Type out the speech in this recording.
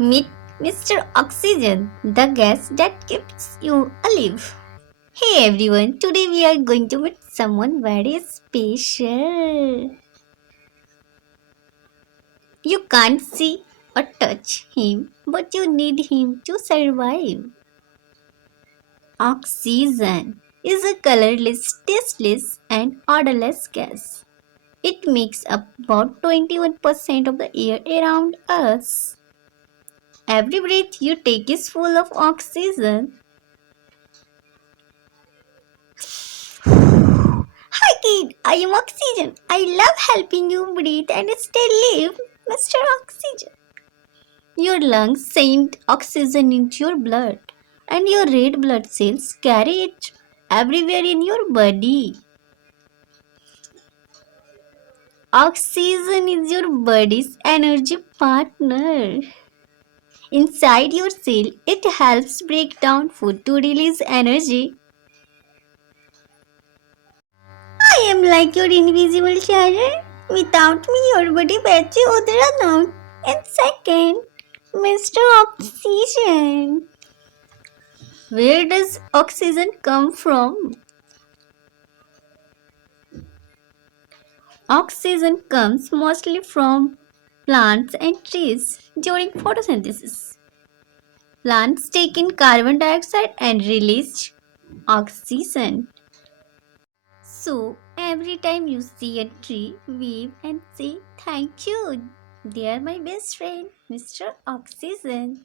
Meet Mr. Oxygen, the gas that keeps you alive. Hey everyone, today we are going to meet someone very special. You can't see or touch him, but you need him to survive. Oxygen is a colorless, tasteless, and odorless gas. It makes up about 21% of the air around us. Every breath you take is full of oxygen. Hi kid, I am Oxygen. I love helping you breathe and stay alive, Mr. Oxygen. Your lungs send oxygen into your blood, and your red blood cells carry it everywhere in your body. Oxygen is your body's energy partner. Inside your cell, it helps break down food to release energy. I am like your invisible charger. Without me, your body battery would run out in second. Mr. Oxygen. Where does oxygen come from? Oxygen comes mostly from plants and trees during photosynthesis. Plants take in carbon dioxide and release oxygen. So, every time you see a tree, wave and say thank you. They are my best friend, Mr. Oxygen.